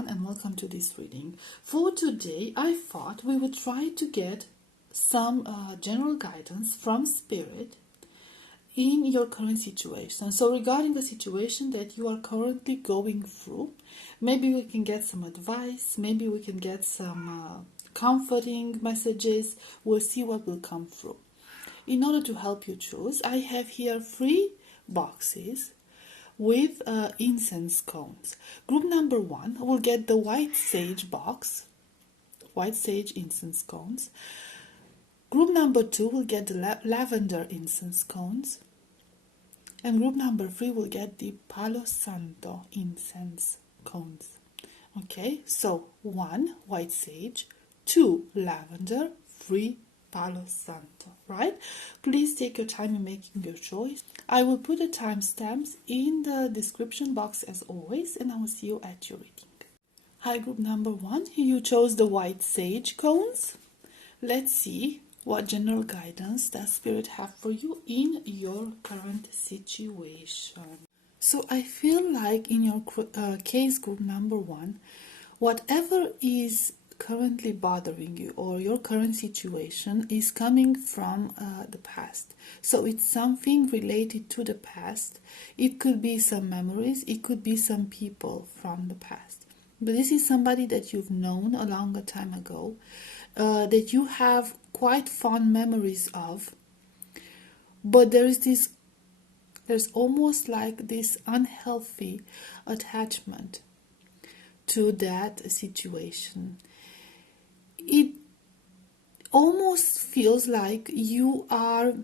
everyone, and welcome to this reading. For today, I thought we would try to get some general guidance from Spirit in your current situation. So regarding the situation that you are currently going through, maybe we can get some advice, maybe we can get some comforting messages. We'll see what will come through. In order to help you choose, I have here 3 boxes with incense cones. Group number 1 will get the white sage box, white sage incense cones. Group number 2 will get the lavender incense cones. And group number 3 will get the Palo Santo incense cones. Okay, so 1 white sage, 2 lavender, 3 Palo Santo, right? Please take your time in making your choice. I will put the timestamps in the description box as always, and I will see you at your reading. Hi, group number 1. You chose the white sage cones. Let's see what general guidance does Spirit have for you in your current situation. So I feel like in your case, group number 1, whatever is currently bothering you or your current situation is coming from the past. So it's something related to the past. It could be some memories, it could be some people from the past. But this is somebody that you've known a longer time ago, that you have quite fond memories of. But there's almost like this unhealthy attachment to that situation. It almost feels like you are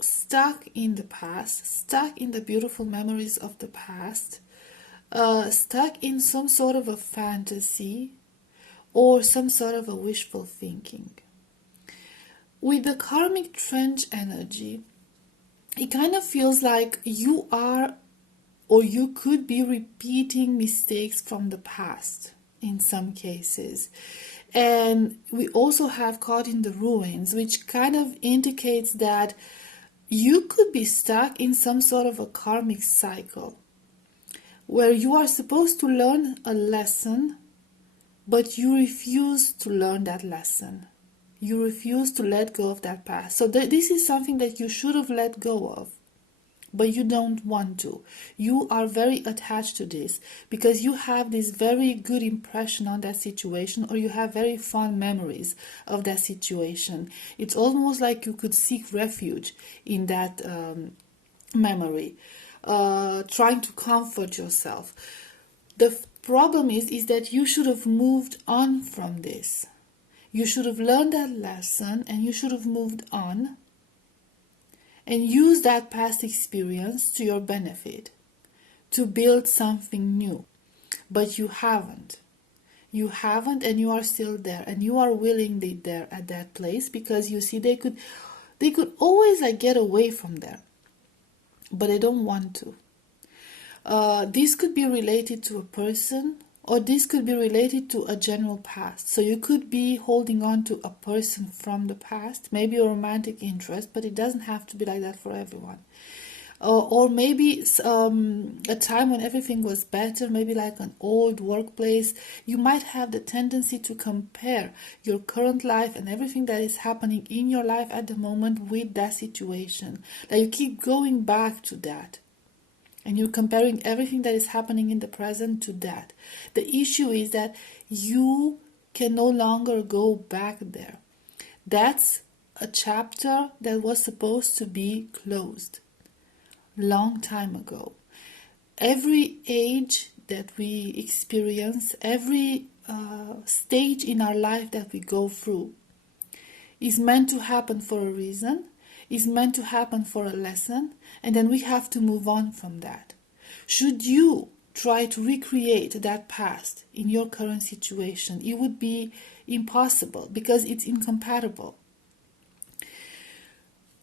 stuck in the past, stuck in the beautiful memories of the past, stuck in some sort of a fantasy or some sort of a wishful thinking. With the karmic trench energy, it kind of feels like you are, or you could be, repeating mistakes from the past in some cases. And we also have caught in the ruins, which kind of indicates that you could be stuck in some sort of a karmic cycle where you are supposed to learn a lesson, but you refuse to learn that lesson. You refuse to let go of that past. So this is something that you should have let go of, but you don't want to. You are very attached to this because you have this very good impression on that situation, or you have very fond memories of that situation. It's almost like you could seek refuge in that memory, trying to comfort yourself. The problem is that you should have moved on from this. You should have learned that lesson and you should have moved on and use that past experience to your benefit, to build something new. But you haven't. You haven't, and you are still there, and you are willingly there at that place because you see they could always get away from there, but they don't want to. This could be related to a person, or this could be related to a general past. So you could be holding on to a person from the past, maybe a romantic interest, but it doesn't have to be like that for everyone. Or maybe a time when everything was better, maybe like an old workplace. You might have the tendency to compare your current life and everything that is happening in your life at the moment with that situation. That you keep going back to that. And you're comparing everything that is happening in the present to that. The issue is that you can no longer go back there. That's a chapter that was supposed to be closed long time ago. Every age that we experience, every stage in our life that we go through is meant to happen for a reason, is meant to happen for a lesson, and then we have to move on from that. Should you try to recreate that past in your current situation, it would be impossible because it's incompatible.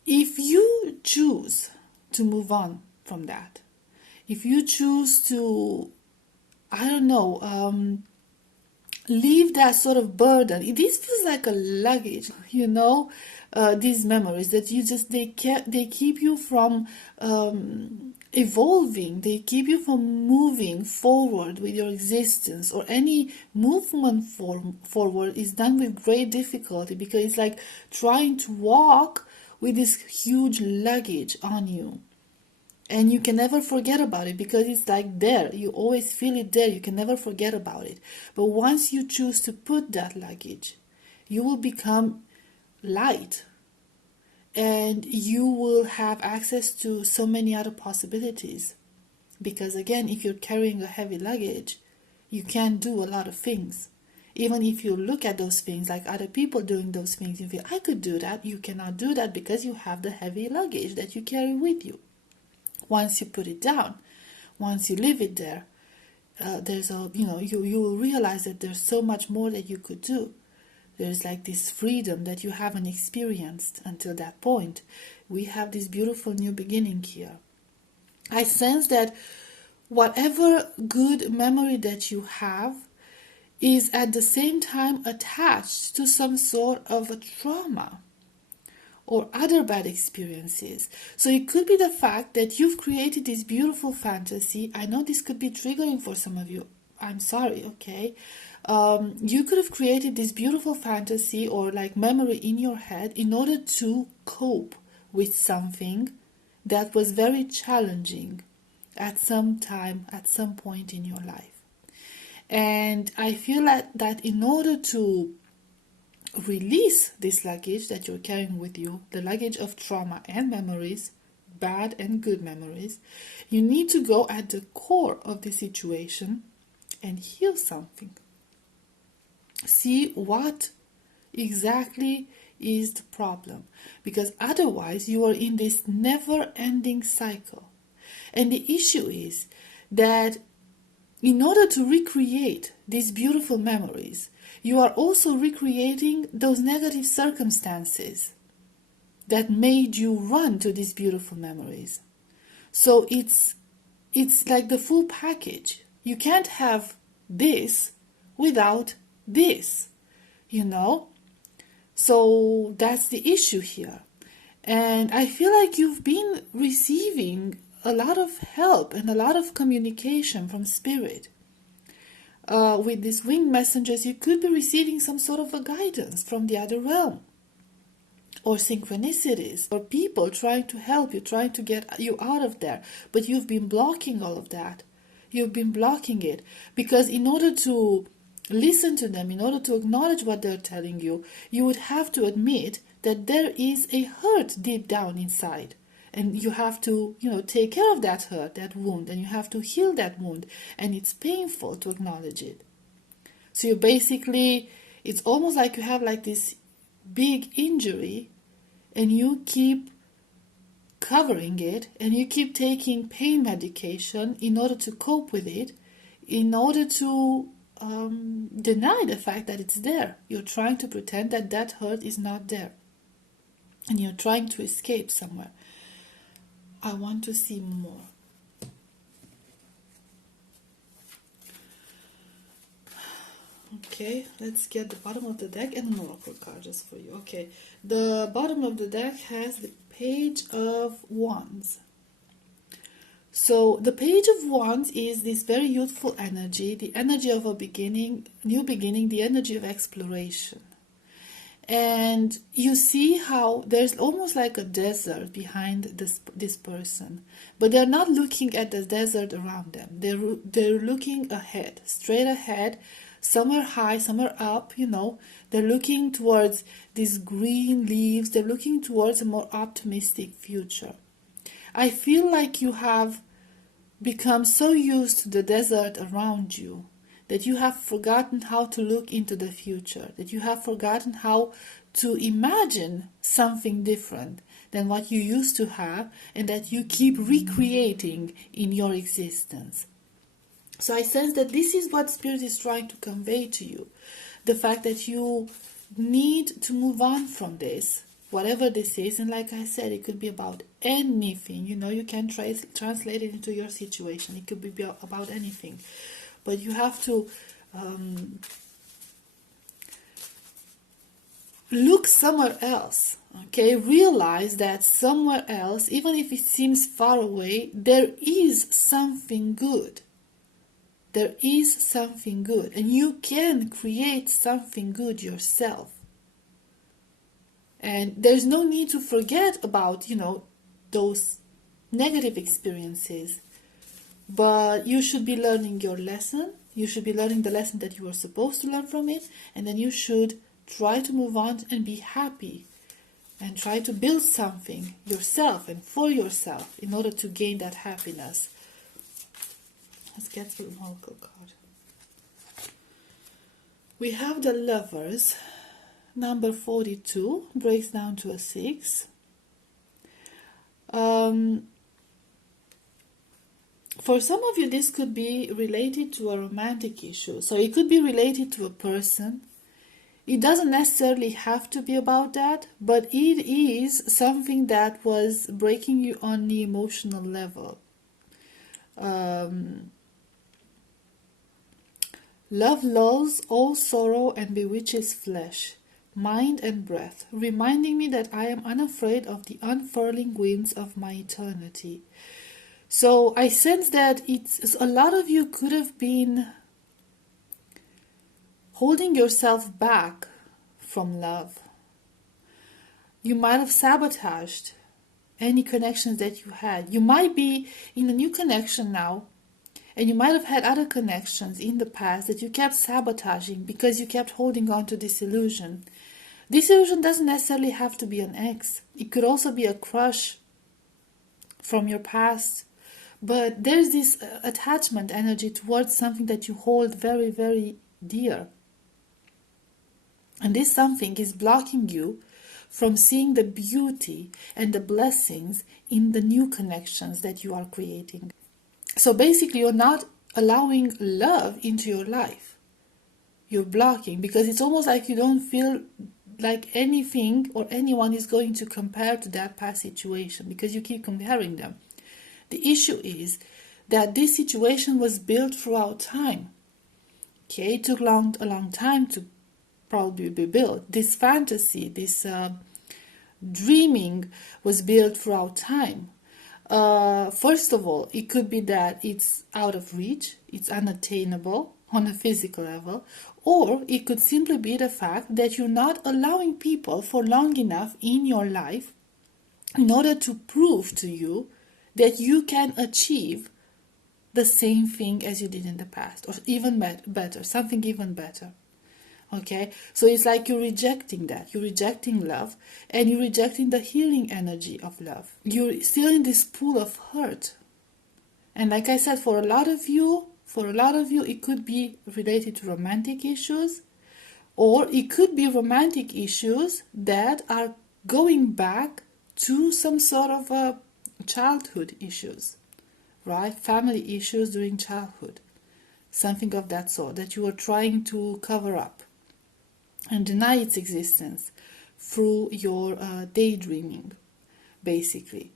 If you choose to move on from that, if you choose to, leave that sort of burden. This feels like a luggage, these memories that you just, they keep you from evolving, they keep you from moving forward with your existence, or any movement forward is done with great difficulty, because it's like trying to walk with this huge luggage on you. And you can never forget about it, because it's like there. You always feel it there. You can never forget about it. But once you choose to put that luggage, you will become light. And you will have access to so many other possibilities. Because again, if you're carrying a heavy luggage, you can't do a lot of things. Even if you look at those things, like other people doing those things, you feel, I could do that. You cannot do that because you have the heavy luggage that you carry with you. Once you put it down, once you leave it there, you will realize that there's so much more that you could do. There's like this freedom that you haven't experienced until that point. We have this beautiful new beginning here. I sense that whatever good memory that you have is at the same time attached to some sort of a trauma or other bad experiences. So it could be the fact that you've created this beautiful fantasy. I know this could be triggering for some of you. I'm sorry, okay? You could have created this beautiful fantasy or like memory in your head in order to cope with something that was very challenging at some time, at some point in your life. And I feel that in order to release this luggage that you're carrying with you, the luggage of trauma and memories, bad and good memories, you need to go at the core of the situation and heal something. See what exactly is the problem, because otherwise you are in this never-ending cycle. And the issue is that in order to recreate these beautiful memories, you are also recreating those negative circumstances that made you run to these beautiful memories. So it's like the full package. You can't have this without this, So that's the issue here. And I feel like you've been receiving a lot of help and a lot of communication from spirit. With these winged messengers, you could be receiving some sort of a guidance from the other realm, or synchronicities, or people trying to help you, trying to get you out of there. But you've been blocking all of that. You've been blocking it because in order to listen to them, in order to acknowledge what they're telling you, you would have to admit that there is a hurt deep down inside. And you have to, take care of that hurt, that wound, and you have to heal that wound. And it's painful to acknowledge it. So you basically, it's almost like you have like this big injury and you keep covering it and you keep taking pain medication in order to cope with it, in order to deny the fact that it's there. You're trying to pretend that that hurt is not there. And you're trying to escape somewhere. I want to see more. Okay, let's get the bottom of the deck and an oracle card just for you. Okay, the bottom of the deck has the Page of Wands. So the Page of Wands is this very youthful energy, the energy of a beginning, new beginning, the energy of exploration. And you see how there's almost like a desert behind this person, but they're not looking at the desert around them. They're looking ahead, straight ahead, somewhere high, somewhere up. They're looking towards these green leaves. They're looking towards a more optimistic future. I feel like you have become so used to the desert around you that you have forgotten how to look into the future, that you have forgotten how to imagine something different than what you used to have, and that you keep recreating in your existence. So I sense that this is what Spirit is trying to convey to you. The fact that you need to move on from this, whatever this is. And like I said, it could be about anything. You can translate it into your situation. It could be about anything. But you have to look somewhere else. Okay, realize that somewhere else, even if it seems far away, there is something good. There is something good, and you can create something good yourself. And there's no need to forget about, those negative experiences. But you should be learning your lesson. You should be learning the lesson that you were supposed to learn from it. And then you should try to move on and be happy. And try to build something yourself and for yourself in order to gain that happiness. Let's get to the oracle card. We have the Lovers. Number 42 breaks down to a 6. For some of you, this could be related to a romantic issue. So it could be related to a person. It doesn't necessarily have to be about that, but it is something that was breaking you on the emotional level. Love lulls all sorrow and bewitches flesh, mind and breath, reminding me that I am unafraid of the unfurling winds of my eternity. So I sense that it's a lot of you could have been holding yourself back from love. You might have sabotaged any connections that you had. You might be in a new connection now, and you might have had other connections in the past that you kept sabotaging because you kept holding on to this illusion. This illusion doesn't necessarily have to be an ex. It could also be a crush from your past. But there's this attachment energy towards something that you hold very, very dear. And this something is blocking you from seeing the beauty and the blessings in the new connections that you are creating. So basically, you're not allowing love into your life. You're blocking because it's almost like you don't feel like anything or anyone is going to compare to that past situation because you keep comparing them. The issue is that this situation was built throughout time. Okay, it took a long time to probably be built. This fantasy, this dreaming was built throughout time. First of all, it could be that it's out of reach, it's unattainable on a physical level, or it could simply be the fact that you're not allowing people for long enough in your life in order to prove to you that you can achieve the same thing as you did in the past, or even better, something even better. Okay, so it's like you're rejecting that. You're rejecting love, and you're rejecting the healing energy of love. You're still in this pool of hurt. And like I said, for a lot of you, it could be related to romantic issues, or it could be romantic issues that are going back to some sort of childhood issues, right? Family issues during childhood. Something of that sort that you are trying to cover up and deny its existence through your daydreaming, basically.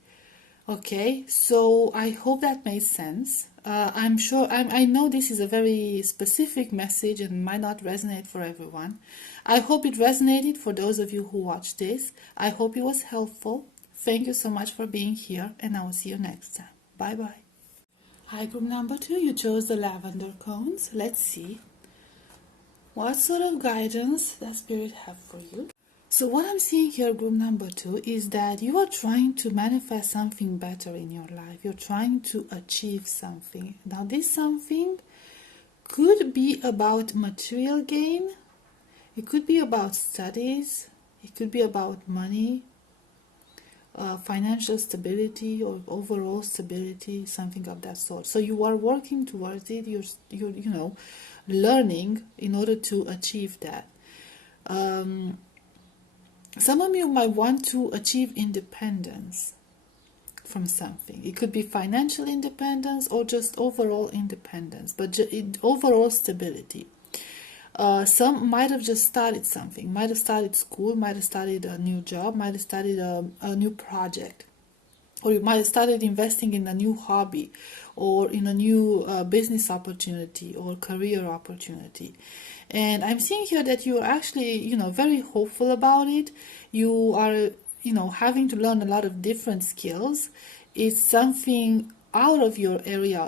Okay, so I hope that made sense. I know this is a very specific message and might not resonate for everyone. I hope it resonated for those of you who watched this. I hope it was helpful. Thank you so much for being here, and I will see you next time. Bye-bye. Hi, group number 2, you chose the lavender cones. Let's see what sort of guidance that spirit have for you. So what I'm seeing here, group number 2, is that you are trying to manifest something better in your life. You're trying to achieve something. Now this something could be about material gain. It could be about studies. It could be about money, financial stability or overall stability, something of that sort. So you are working towards it. You're learning in order to achieve that. Some of you might want to achieve independence from something. It could be financial independence or just overall independence, but overall stability. Some might have just started something, might have started school, might have started a new job, might have started a new project, or you might have started investing in a new hobby or in a new business opportunity or career opportunity. And I'm seeing here that you're actually, very hopeful about it. You are, having to learn a lot of different skills. It's something out of your area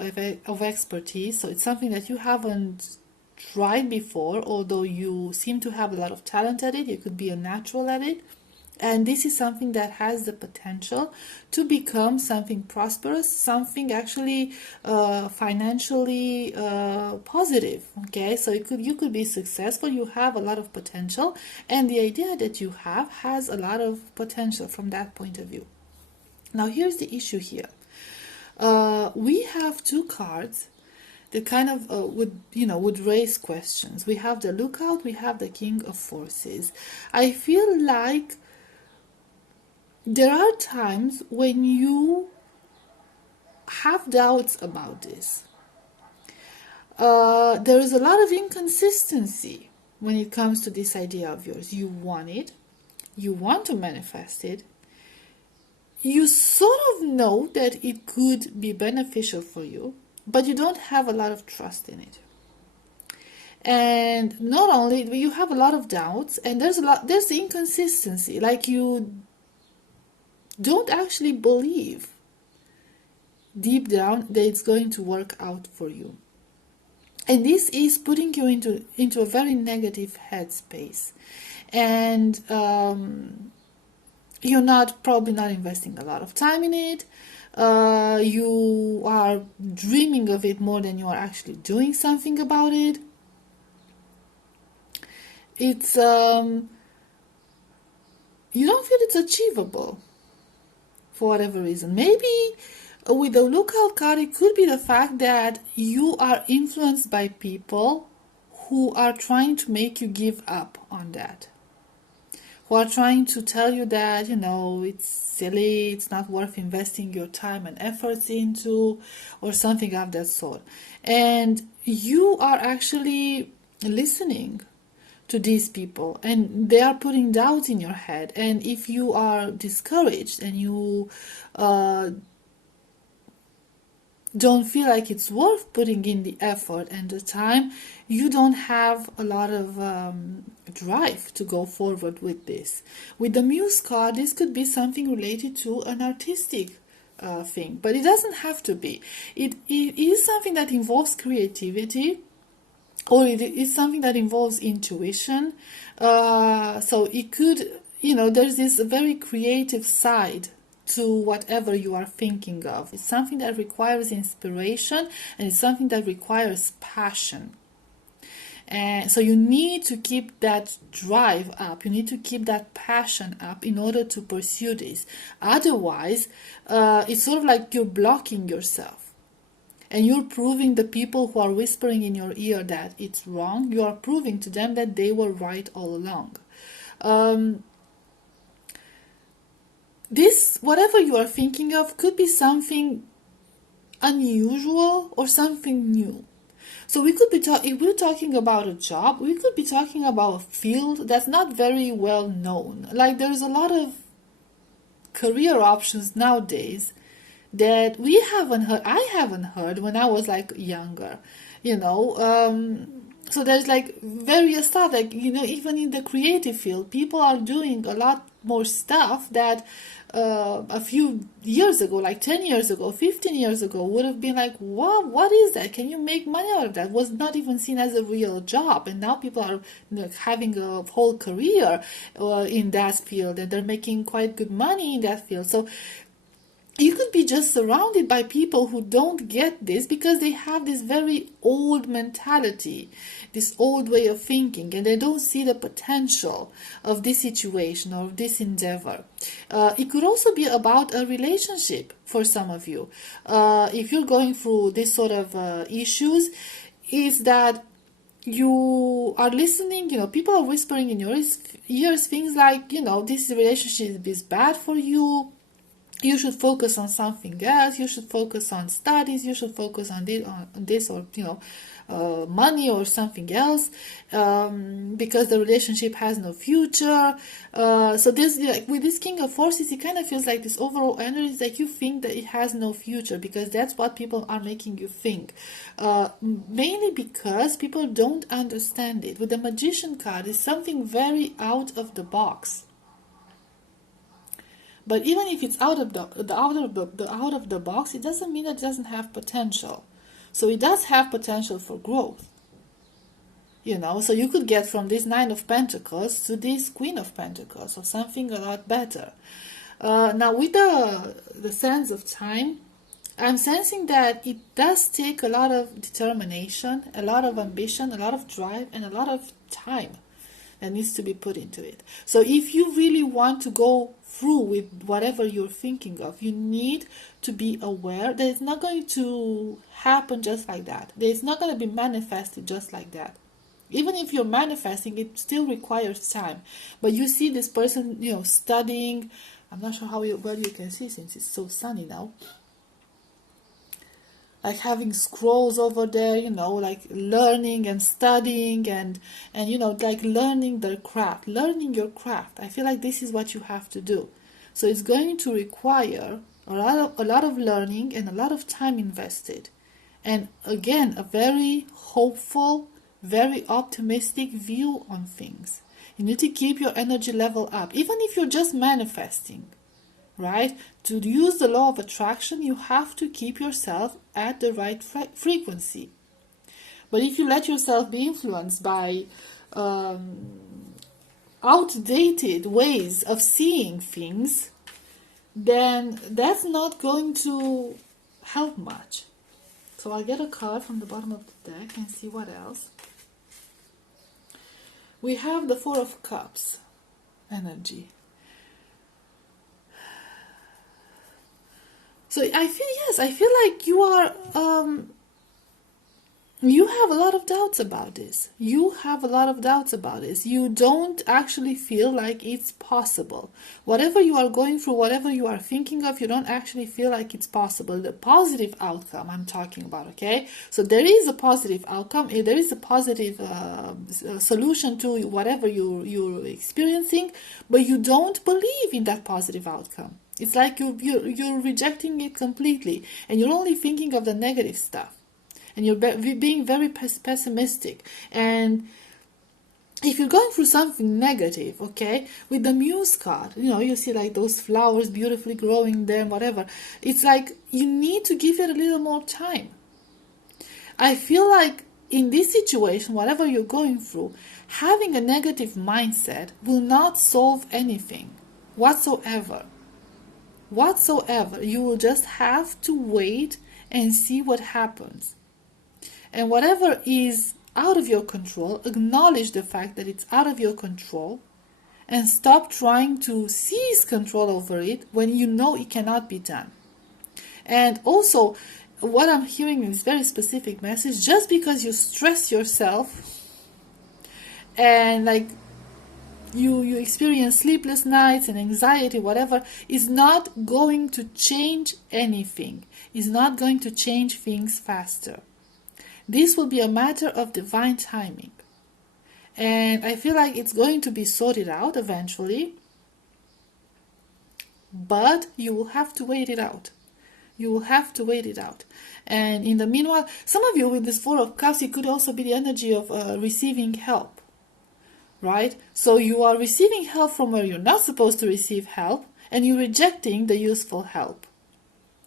of expertise, so it's something that you haven't tried before, although you seem to have a lot of talent at it. You could be a natural at it. And this is something that has the potential to become something prosperous, something actually financially positive. Okay, so you could be successful. You have a lot of potential, and the idea that you have has a lot of potential from that point of view. Now, here's the issue here. We have two cards that kind of would raise questions. We have the Lookout. We have the King of Forces. I feel like there are times when you have doubts about this. There is a lot of inconsistency when it comes to this idea of yours. You want it, you want to manifest it, you sort of know that it could be beneficial for you, but you don't have a lot of trust in it. And not only you have a lot of doubts, and there's inconsistency, like you don't actually believe deep down that it's going to work out for you. And this is putting you into a very negative headspace. And you're probably not investing a lot of time in it. You are dreaming of it more than you are actually doing something about it. It's you don't feel it's achievable for whatever reason. Maybe with the Lookout card, it could be the fact that you are influenced by people who are trying to make you give up on that, who are trying to tell you that, it's silly, it's not worth investing your time and efforts into, or something of that sort. And you are actually listening to these people, and they are putting doubts in your head. And if you are discouraged and you don't feel like it's worth putting in the effort and the time, you don't have a lot of drive to go forward with this. With the Muse card, this could be something related to an artistic thing, but it doesn't have to be. It is something that involves creativity, or it is something that involves intuition. So it could, there's this very creative side to whatever you are thinking of. It's something that requires inspiration, and it's something that requires passion. And so you need to keep that drive up. You need to keep that passion up in order to pursue this. Otherwise, it's sort of like you're blocking yourself. And you're proving the people who are whispering in your ear that it's wrong, you are proving to them that they were right all along. This, whatever you are thinking of, could be something unusual or something new. So we could be if we're talking about a job, we could be talking about a field that's not very well known. Like there's a lot of career options nowadays that I haven't heard when I was like younger, so there's like various stuff, like, even in the creative field, people are doing a lot more stuff that a few years ago, like 10 years ago, 15 years ago, would have been like, wow, what is that? Can you make money out of that? Was not even seen as a real job. And now people are having a whole career in that field, and they're making quite good money in that field. So you could be just surrounded by people who don't get this because they have this very old mentality, this old way of thinking, and they don't see the potential of this situation or this endeavor. It could also be about a relationship for some of you. If you're going through this sort of issues, is that you are listening, people are whispering in your ears things like, this relationship is bad for you. You should focus on something else. You should focus on studies. You should focus on this or money or something else, because the relationship has no future. So this, like with this King of Forces, it kind of feels like this overall energy is like you think that it has no future, because that's what people are making you think. Mainly because people don't understand it. With the Magician card, it's something very out of the box. But even if it's out of the box, it doesn't mean that it doesn't have potential. So it does have potential for growth. So you could get from this Nine of Pentacles to this Queen of Pentacles, or something a lot better. Now with the sense of time, I'm sensing that it does take a lot of determination, a lot of ambition, a lot of drive, and a lot of time that needs to be put into it. So if you really want to go through with whatever you're thinking of, you need to be aware that it's not going to happen just like that. It's not going to be manifested just like that. Even if you're manifesting, it still requires time. But you see this person, studying. I'm not sure how well you can see since it's so sunny now. Like having scrolls over there, like learning and studying and like learning their craft, learning your craft. I feel like this is what you have to do. So it's going to require a lot of learning and a lot of time invested. And again, a very hopeful, very optimistic view on things. You need to keep your energy level up, even if you're just manifesting. Right? To use the law of attraction, you have to keep yourself at the right frequency. But if you let yourself be influenced by outdated ways of seeing things, then that's not going to help much. So I'll get a card from the bottom of the deck and see what else. We have the Four of Cups energy. So I feel like you are, you have a lot of doubts about this. You don't actually feel like it's possible. Whatever you are going through, whatever you are thinking of, you don't actually feel like it's possible. The positive outcome I'm talking about, okay? So there is a positive outcome. There is a positive solution to whatever you're experiencing, but you don't believe in that positive outcome. It's like you're rejecting it completely, and you're only thinking of the negative stuff, and you're being very pessimistic. And if you're going through something negative, okay, with the Muse card, you see like those flowers beautifully growing there and whatever, it's like you need to give it a little more time. I feel like in this situation, whatever you're going through, having a negative mindset will not solve anything whatsoever. You will just have to wait and see what happens. And whatever is out of your control, acknowledge the fact that it's out of your control and stop trying to seize control over it when you know it cannot be done. And also, what I'm hearing in this very specific message, just because you stress yourself and like you experience sleepless nights and anxiety, whatever, is not going to change anything. Is not going to change things faster. This will be a matter of divine timing. And I feel like it's going to be sorted out eventually. But you will have to wait it out. And in the meanwhile, some of you with this Four of Cups, it could also be the energy of receiving help. Right? So you are receiving help from where you're not supposed to receive help, and you're rejecting the useful help.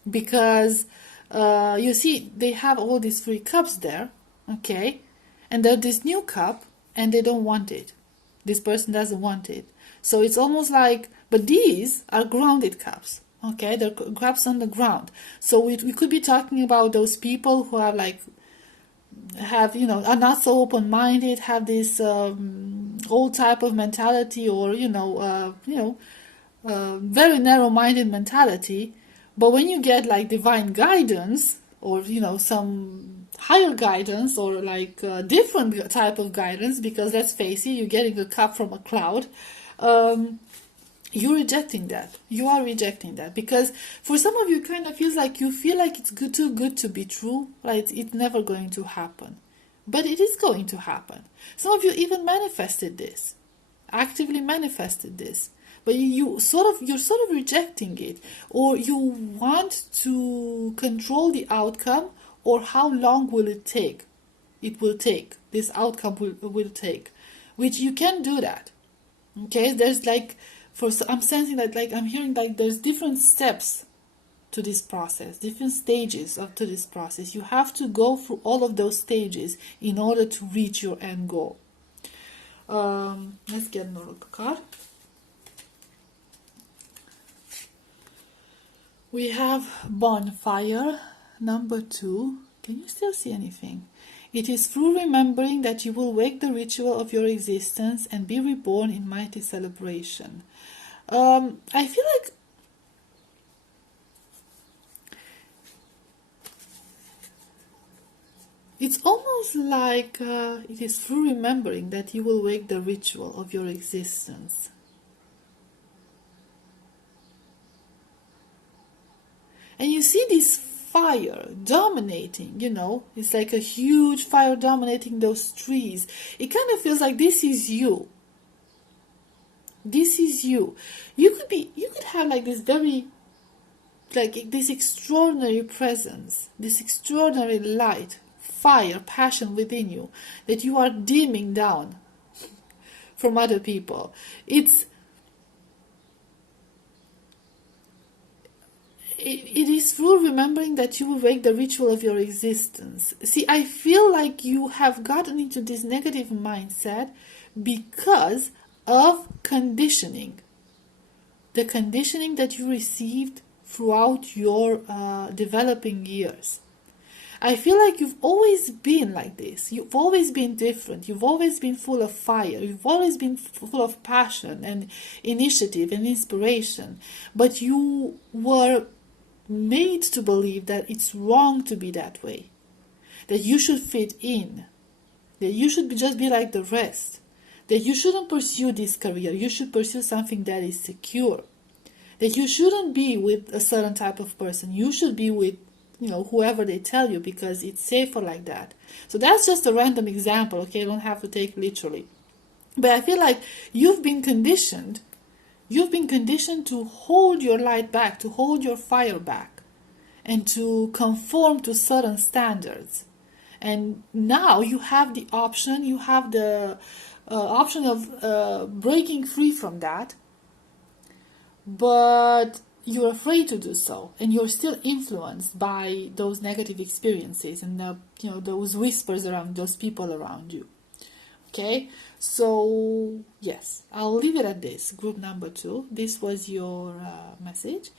Because you see, they have all these 3 cups there, okay? And there's this new cup, and they don't want it. This person doesn't want it. So it's almost like, but these are grounded cups, okay? They're cups on the ground. So we could be talking about those people who are like, are not so open-minded, have this old type of mentality, or very narrow-minded mentality. But when you get like divine guidance, or some higher guidance, or like a different type of guidance, because let's face it, you're getting a cup from a cloud, you're rejecting that. You are rejecting that, because for some of you, it kind of feels like you feel like it's too good to be true, right? It's never going to happen, but it is going to happen. Some of you even manifested this, actively manifested this, but you're sort of rejecting it, or you want to control the outcome, or how long will it take. It will take, this outcome will take, which you can do that. Okay, there's like, I'm sensing that, like, I'm hearing like there's different steps to this process, different stages to this process. You have to go through all of those stages in order to reach your end goal. Let's get another card. We have bonfire, number 2. Can you still see anything? It is through remembering that you will wake the ritual of your existence and be reborn in mighty celebration. I feel like it's almost like it is through remembering that you will wake the ritual of your existence. And you see this fire dominating, it's like a huge fire dominating those trees. It kind of feels like this is you. This is you. You could have like this very, like this extraordinary presence, this extraordinary light, fire, passion within you that you are dimming down from other people. It is through remembering that you will wake the ritual of your existence. See, I feel like you have gotten into this negative mindset because of conditioning. The conditioning that you received throughout your developing years. I feel like you've always been like this. You've always been different. You've always been full of fire. You've always been full of passion and initiative and inspiration. But you were made to believe that it's wrong to be that way, that you should fit in, that you should just be like the rest, that you shouldn't pursue this career, you should pursue something that is secure, that you shouldn't be with a certain type of person, you should be with whoever they tell you because it's safer like that. So that's just a random example, okay? You don't have to take literally, but I feel like you've been conditioned to hold your light back, to hold your fire back, and to conform to certain standards. And now you have the option, of breaking free from that, but you're afraid to do so, and you're still influenced by those negative experiences and those whispers around, those people around you. Okay, so yes, I'll leave it at this. Group number 2. This was your message.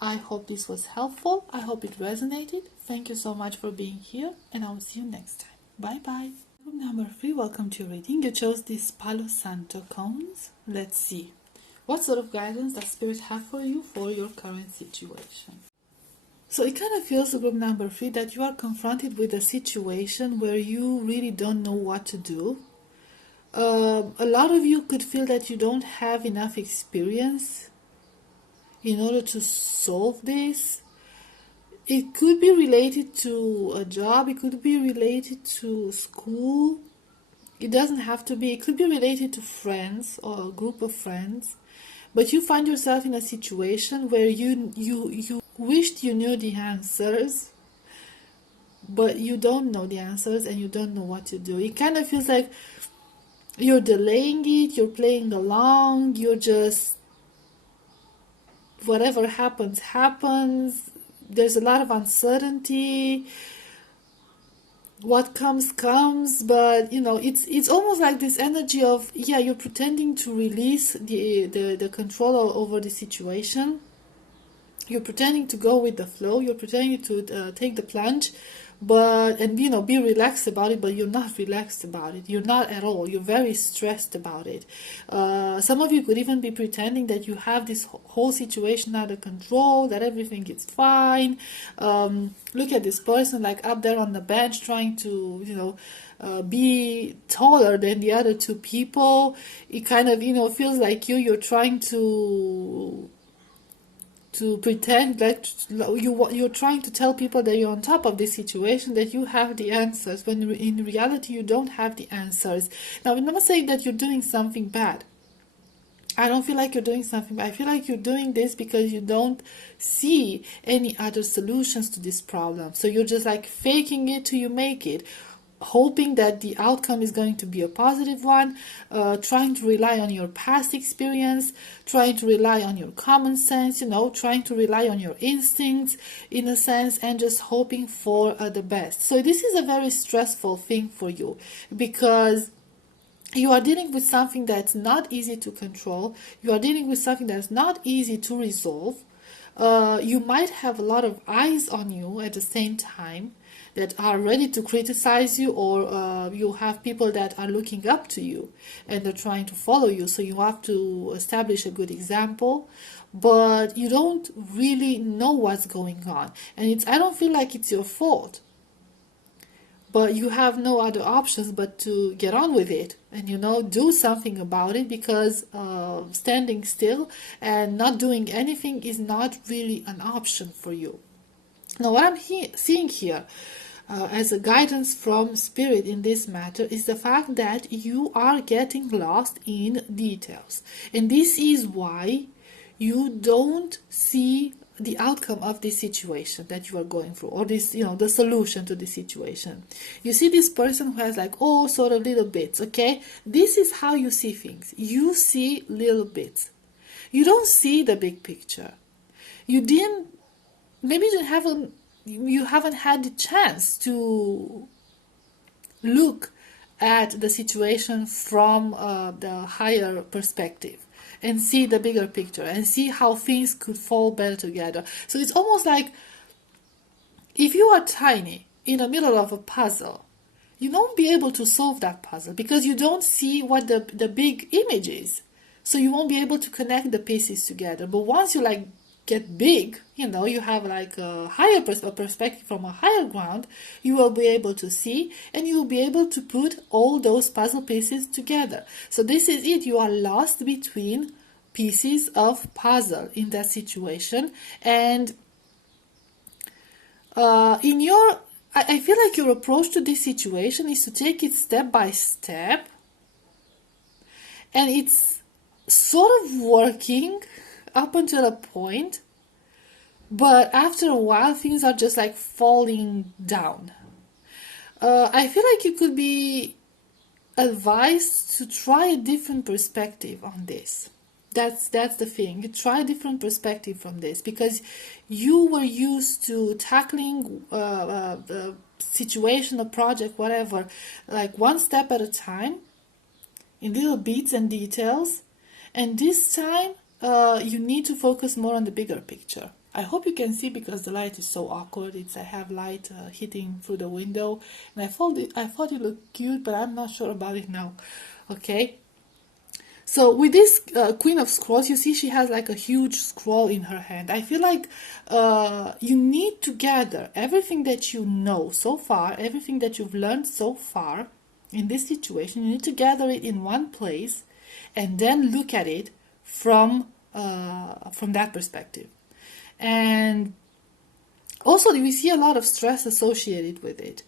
I hope this was helpful. I hope it resonated. Thank you so much for being here, and I'll see you next time. Bye bye. Group number 3, welcome to your reading. You chose these Palo Santo cones. Let's see. What sort of guidance does Spirit have for you for your current situation? So it kind of feels, group number 3, that you are confronted with a situation where you really don't know what to do. A lot of you could feel that you don't have enough experience in order to solve this. It could be related to a job, it could be related to school, it doesn't have to be, it could be related to friends or a group of friends, but you find yourself in a situation where you wished you knew the answers, but you don't know the answers and you don't know what to do. It kind of feels like you're delaying it, you're playing along, you're just, whatever happens, there's a lot of uncertainty, what comes, but it's almost like this energy of, you're pretending to release the control over the situation, you're pretending to go with the flow, you're pretending to take the plunge, but and be relaxed about it, but you're not relaxed about it. You're not at all. You're very stressed about it. Some of you could even be pretending that you have this whole situation under control, that everything is fine. Look at this person like up there on the bench trying to be taller than the other two people. It kind of feels like you're trying to pretend that you're trying to tell people that you're on top of this situation, that you have the answers, when in reality you don't have the answers. Now, I'm not saying that you're doing something bad. I don't feel like you're doing something bad. I feel like you're doing this because you don't see any other solutions to this problem. So you're just like faking it till you make it, hoping that the outcome is going to be a positive one, trying to rely on your past experience, trying to rely on your common sense, trying to rely on your instincts in a sense, and just hoping for the best. So this is a very stressful thing for you, because you are dealing with something that's not easy to control. You are dealing with something that's not easy to resolve. You might have a lot of eyes on you at the same time that are ready to criticize you, or you have people that are looking up to you and they're trying to follow you. So you have to establish a good example, but you don't really know what's going on. And I don't feel like it's your fault, but you have no other options but to get on with it and do something about it, because standing still and not doing anything is not really an option for you. Now, what I'm seeing here as a guidance from Spirit in this matter is the fact that you are getting lost in details. And this is why you don't see the outcome of this situation that you are going through, or this, the solution to this situation. You see this person who has like all sort of little bits, okay? This is how you see things. You see little bits. You don't see the big picture. Maybe you haven't had the chance to look at the situation from the higher perspective and see the bigger picture and see how things could fall better together. So it's almost like if you are tiny in the middle of a puzzle, you won't be able to solve that puzzle because you don't see what the big image is. So you won't be able to connect the pieces together. But once you get big, you have like a higher perspective from a higher ground, you will be able to see, and you will be able to put all those puzzle pieces together. So this is it. You are lost between pieces of puzzle in that situation. And I feel like your approach to this situation is to take it step by step, and it's sort of working up until a point, but after a while things are just like falling down. I feel like you could be advised to try a different perspective on this. That's the thing. You try a different perspective from this, because you were used to tackling the situation, a project, whatever, like one step at a time in little bits and details, and this time you need to focus more on the bigger picture. I hope you can see, because the light is so awkward. I have light hitting through the window, and I thought it looked cute, but I'm not sure about it now. Okay. So with this Queen of Scrolls, you see she has like a huge scroll in her hand. I feel like you need to gather everything that you know so far, everything that you've learned so far in this situation. You need to gather it in one place and then look at it from that perspective. And also we see a lot of stress associated with it.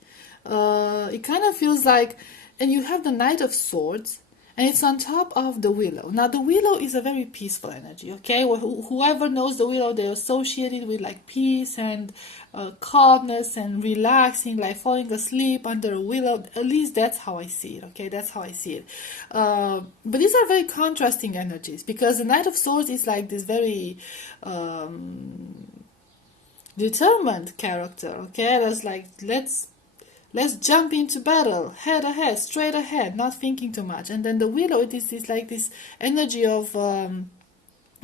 It kind of feels like, and you have the Knight of Swords, and it's on top of the Willow. Now the Willow is a very peaceful energy, okay? Whoever knows the Willow, they associate it with like peace and calmness and relaxing, like falling asleep under a willow. At least that's how I see it, okay? That's how I see it. But these are very contrasting energies, because the Knight of Swords is like this very determined character, okay? That's like, let's jump into battle, head ahead, straight ahead, not thinking too much. And then the Willow, it is like this energy of,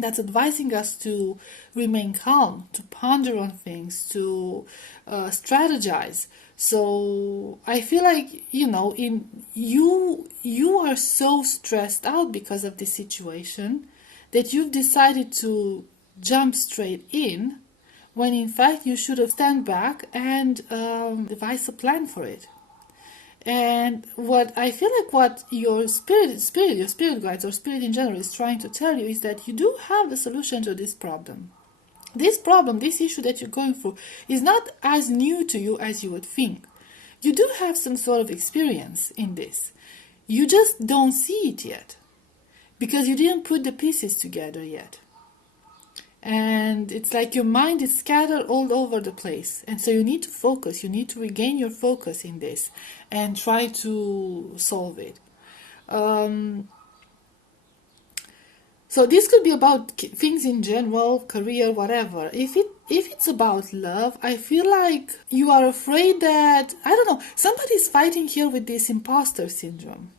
that's advising us to remain calm, to ponder on things, to strategize. So I feel like, in you are so stressed out because of this situation that you've decided to jump straight in, when in fact you should have stand back and devise a plan for it. And what I feel like what your spirit guides, or spirit in general, is trying to tell you is that you do have the solution to this problem. This problem, this issue that you're going through, is not as new to you as you would think. You do have some sort of experience in this. You just don't see it yet, because you didn't put the pieces together yet. And it's like your mind is scattered all over the place, and so you need to focus, you need to regain your focus in this and try to solve it. So this could be about things in general, career, whatever. If it's about love, I feel like you are afraid that, I don't know, somebody's fighting here with this imposter syndrome.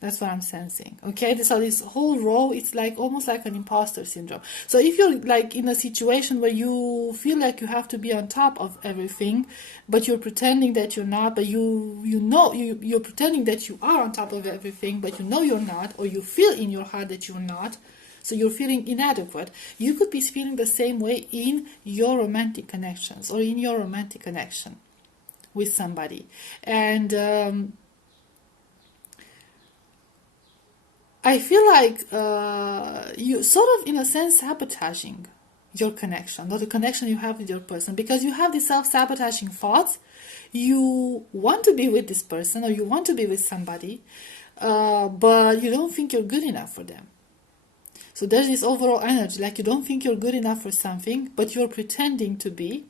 That's what I'm sensing. Okay, so this whole row, it's like almost like an imposter syndrome. So if you're like in a situation where you feel like you have to be on top of everything, but you're pretending that you're not, but you're pretending that you are on top of everything, but you know you're not, or you feel in your heart that you're not, so you're feeling inadequate, you could be feeling the same way in your romantic connections, or in your romantic connection with somebody. And I feel like you sort of, in a sense, sabotaging your connection, or the connection you have with your person, because you have these self-sabotaging thoughts. You want to be with this person, or you want to be with somebody, but you don't think you're good enough for them. So there's this overall energy, like you don't think you're good enough for something, but you're pretending to be,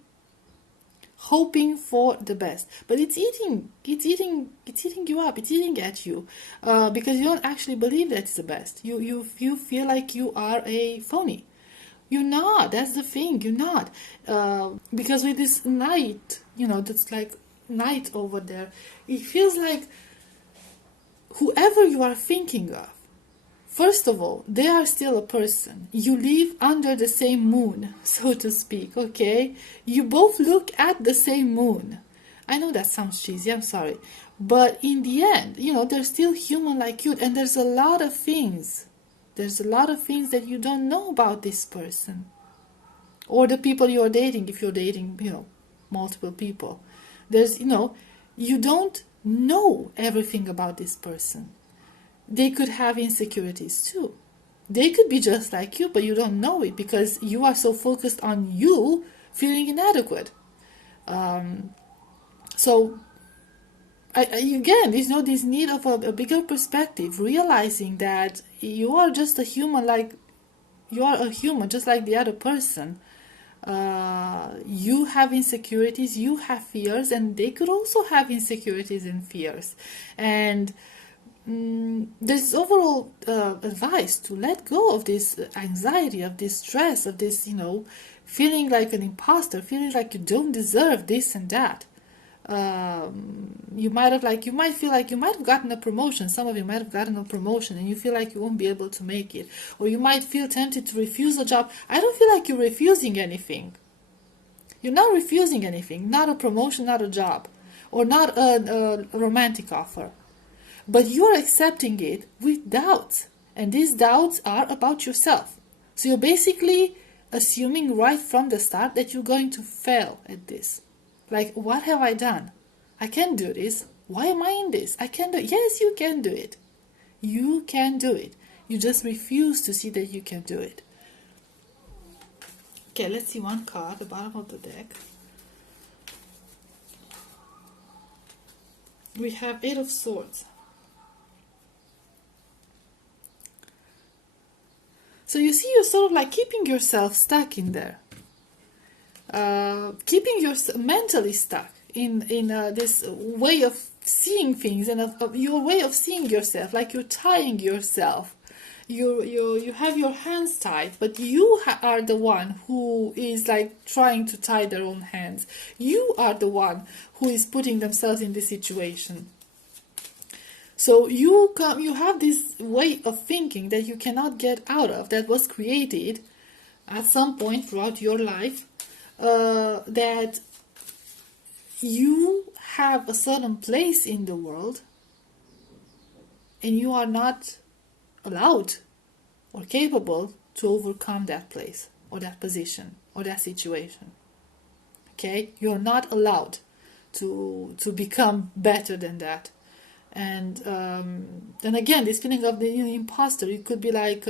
hoping for the best. But it's eating you up, it's eating at you, because you don't actually believe that it's the best. You feel like you are a phony. You're not. That's the thing. You're not. Because with this night, that's like night over there, it feels like whoever you are thinking of, first of all, they are still a person. You live under the same moon, so to speak, okay? You both look at the same moon. I know that sounds cheesy, I'm sorry. But in the end, they're still human like you. And there's a lot of things. There's a lot of things that you don't know about this person. Or the people you're dating, if you're dating, multiple people. You don't know everything about this person. They could have insecurities too. They could be just like you, but you don't know it because you are so focused on you feeling inadequate. So, again, there's this need of a bigger perspective, realizing that you are just a human, just like the other person. You have insecurities, you have fears, and they could also have insecurities and fears. And there's overall advice to let go of this anxiety, of this stress, of this, feeling like an imposter, feeling like you don't deserve this and that. You might feel like you might have gotten a promotion. Some of you might have gotten a promotion and you feel like you won't be able to make it. Or you might feel tempted to refuse a job. I don't feel like you're refusing anything. You're not refusing anything. Not a promotion, not a job. Or not a romantic offer. But you're accepting it with doubts. And these doubts are about yourself. So you're basically assuming right from the start that you're going to fail at this. Like, what have I done? I can't do this. Why am I in this? I can't do it. Yes, you can do it. You can do it. You just refuse to see that you can do it. Okay, let's see one card, the bottom of the deck. We have Eight of Swords. So you see, you're sort of like keeping yourself stuck in there. Keeping yourself mentally stuck in this way of seeing things and of your way of seeing yourself, like you're tying yourself. You have your hands tied, but you are the one who is like trying to tie their own hands. You are the one who is putting themselves in this situation. So you have this way of thinking that you cannot get out of, that was created at some point throughout your life, that you have a certain place in the world and you are not allowed or capable to overcome that place or that position or that situation. Okay, you're not allowed to become better than that. And then again, this feeling of the imposter, it could be like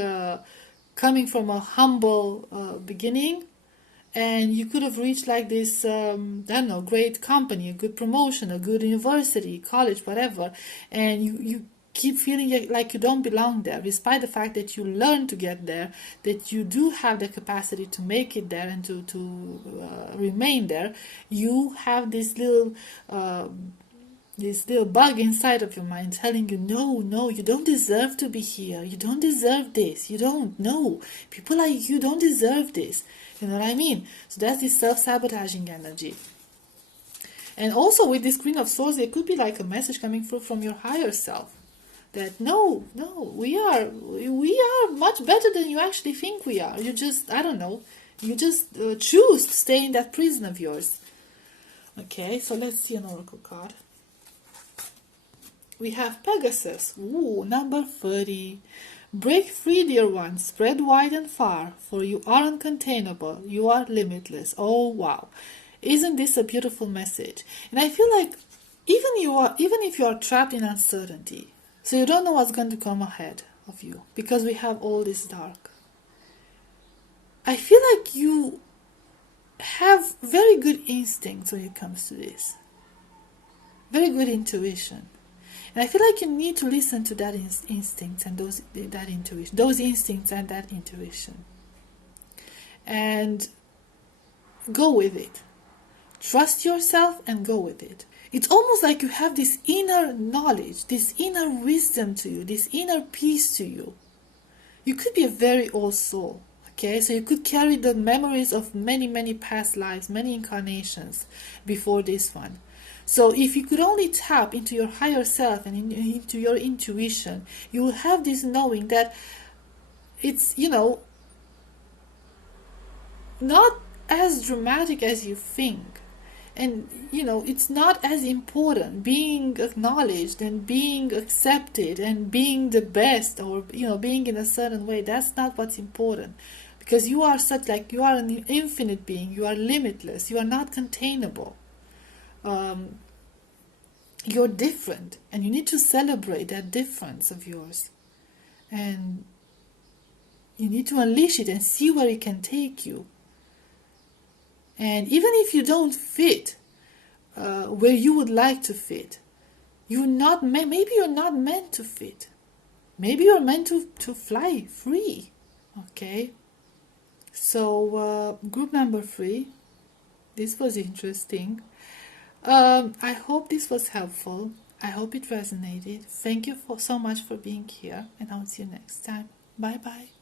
coming from a humble beginning, and you could have reached like this, I don't know, great company, a good promotion, a good university, college, whatever, and you keep feeling like you don't belong there, despite the fact that you learn to get there, that you do have the capacity to make it there and to remain there. You have this little bug inside of your mind telling you, no, you don't deserve to be here, you don't deserve this, you don't know, people like you don't deserve this. You know what I mean? So that's this self-sabotaging energy. And also with this Queen of Swords, it could be like a message coming through from your higher self, that no, we are much better than you actually think we are. You just, I don't know, you just choose to stay in that prison of yours. Okay, so let's see an oracle card. We have Pegasus. Ooh, number 30. Break free, dear one. Spread wide and far, for you are uncontainable. You are limitless. Oh, wow. Isn't this a beautiful message? And I feel like even if you are trapped in uncertainty, so you don't know what's going to come ahead of you, because we have all this dark, I feel like you have very good instincts when it comes to this. Very good intuition. And I feel like you need to listen to that instincts and that intuition, those instincts and that intuition, and go with it. Trust yourself and go with it. It's almost like you have this inner knowledge, this inner wisdom to you, this inner peace to you. You could be a very old soul, okay? So you could carry the memories of many, many past lives, many incarnations before this one. So if you could only tap into your higher self and into your intuition, you will have this knowing that it's, not as dramatic as you think. And, it's not as important being acknowledged and being accepted and being the best, or, being in a certain way. That's not what's important. Because you are you are an infinite being. You are limitless. You are not containable. You're different. And you need to celebrate that difference of yours. And you need to unleash it and see where it can take you. And even if you don't fit where you would like to fit, maybe you're not meant to fit. Maybe you're meant to fly free. Okay? So, group number 3. This was interesting. I hope this was helpful. I hope it resonated. Thank you so much for being here. And I'll see you next time. Bye-bye.